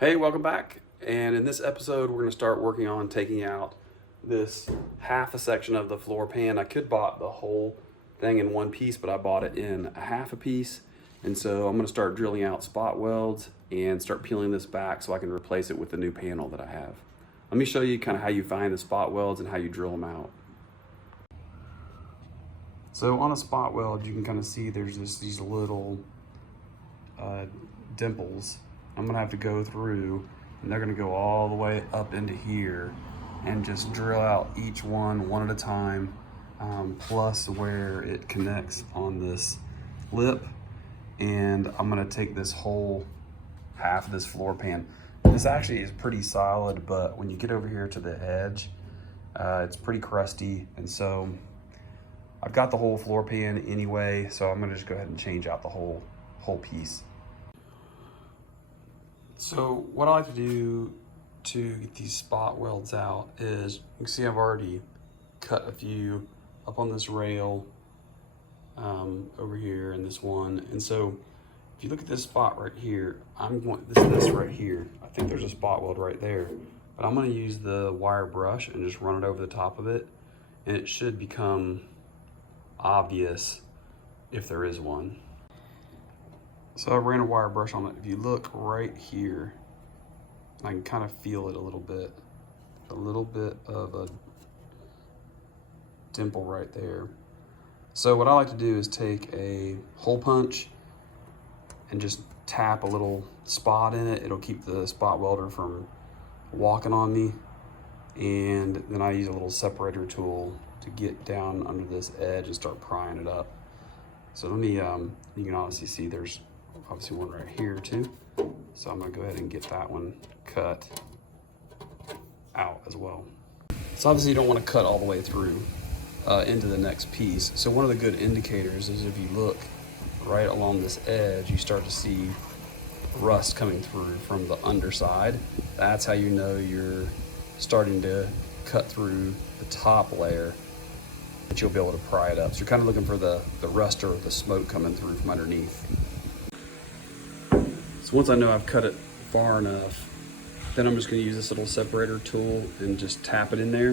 Hey, welcome back. And in this episode, we're going to start working on taking out this half a section of the floor pan. I could bought the whole thing in one piece, but I bought it in a half a piece. And so I'm going to start drilling out spot welds and start peeling this back so I can replace it with the new panel that I have. Let me show you kind of how you find the spot welds and how you drill them out. So on a spot weld, you can kind of see there's just these little dimples. I'm gonna have to go through, and they're gonna go all the way up into here and just drill out each one at a time, plus where it connects on this lip. And I'm gonna take this whole half of this floor pan. This actually is pretty solid, but when you get over here to the edge, it's pretty crusty. And so I've got the whole floor pan anyway, so I'm gonna just go ahead and change out the whole piece. So what I like to do to get these spot welds out is, you can see I've already cut a few up on this rail over here and this one. And so if you look at this spot right here, this right here, I think there's a spot weld right there, but I'm gonna use the wire brush and just run it over the top of it, and it should become obvious if there is one. So I ran a wire brush on it. If you look right here, I can kind of feel it a little bit of a dimple right there. So what I like to do is take a hole punch and just tap a little spot in it. It'll keep the spot welder from walking on me. And then I use a little separator tool to get down under this edge and start prying it up. So let me, you can honestly see there's obviously one right here too. So I'm gonna go ahead and get that one cut out as well. So obviously you don't want to cut all the way through into the next piece. So one of the good indicators is if you look right along this edge, you start to see rust coming through from the underside. That's how you know you're starting to cut through the top layer, that you'll be able to pry it up. So you're kind of looking for the rust or the smoke coming through from underneath. So once I know I've cut it far enough, then I'm just going to use this little separator tool and just tap it in there.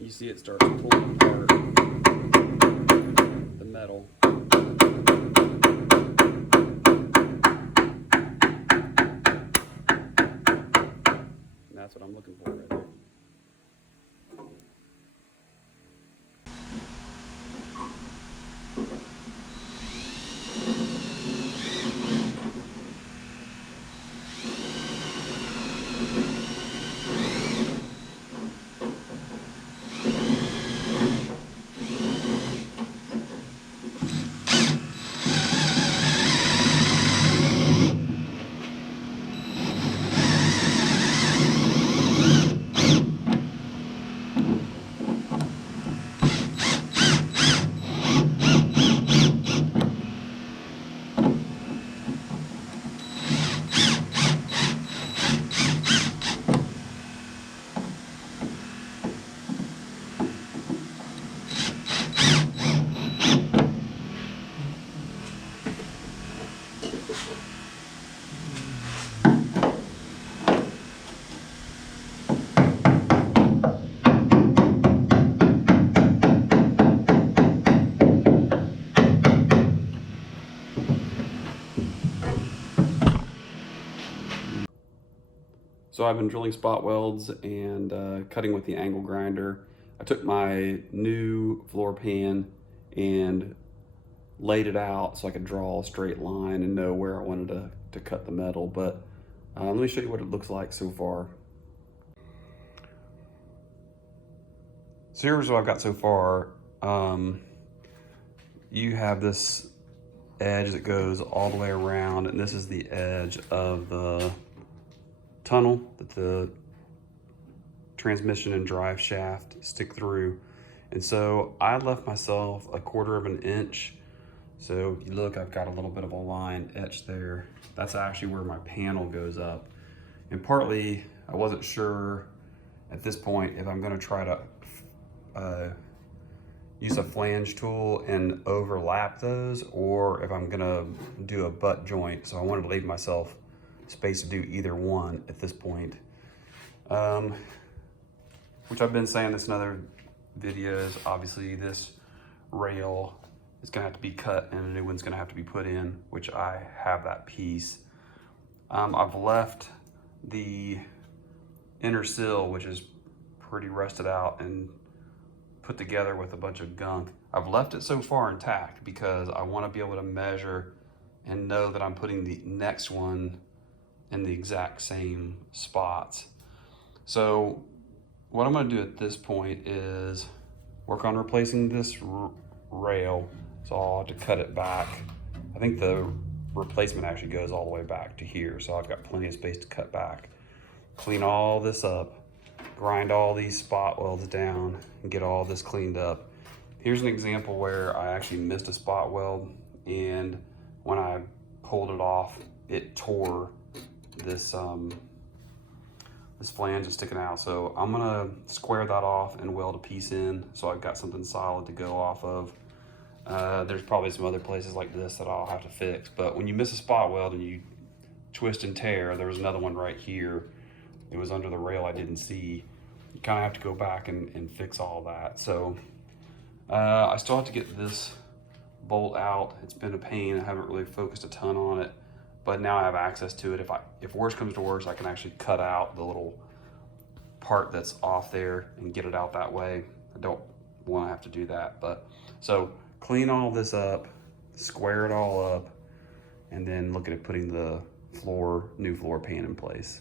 You see it starts pulling apart the metal. And that's what I'm looking for right there. So I've been drilling spot welds and cutting with the angle grinder. I took my new floor pan and laid it out so I could draw a straight line and know where I wanted to cut the metal. But let me show you what it looks like so far. So here's what I've got so far. You have this edge that goes all the way around, and this is the edge of the tunnel that the transmission and drive shaft stick through. And so I left myself 1/4 of an inch. So if you look, I've got a little bit of a line etched there. That's actually where my panel goes up. And partly, I wasn't sure at this point if I'm gonna try to use a flange tool and overlap those, or if I'm gonna do a butt joint. So I wanted to leave myself space to do either one at this point. Which I've been saying this in other videos. Obviously this rail is gonna have to be cut and a new one's gonna have to be put in, which I have that piece. I've left the inner sill, which is pretty rusted out and put together with a bunch of gunk. I've left it so far intact because I want to be able to measure and know that I'm putting the next one in the exact same spots. So what I'm going to do at this point is work on replacing this rail. So I'll have to cut it back. I think the replacement actually goes all the way back to here, so I've got plenty of space to cut back. Clean all this up, grind all these spot welds down, and get all this cleaned up. Here's an example where I actually missed a spot weld, and when I pulled it off, it tore this this flange is sticking out. So I'm gonna square that off and weld a piece in so I've got something solid to go off of. There's probably some other places like this that I'll have to fix, but when you miss a spot weld and you twist and tear, there was another one right here. It was under the rail I didn't see. You kind of have to go back and fix all that. So I still have to get this bolt out. It's been a pain. I haven't really focused a ton on it, but now I have access to it. If worse comes to worse, I can actually cut out the little part that's off there and get it out that way. I don't want to have to do that, but so clean all this up, square it all up, and then look at putting the new floor pan in place.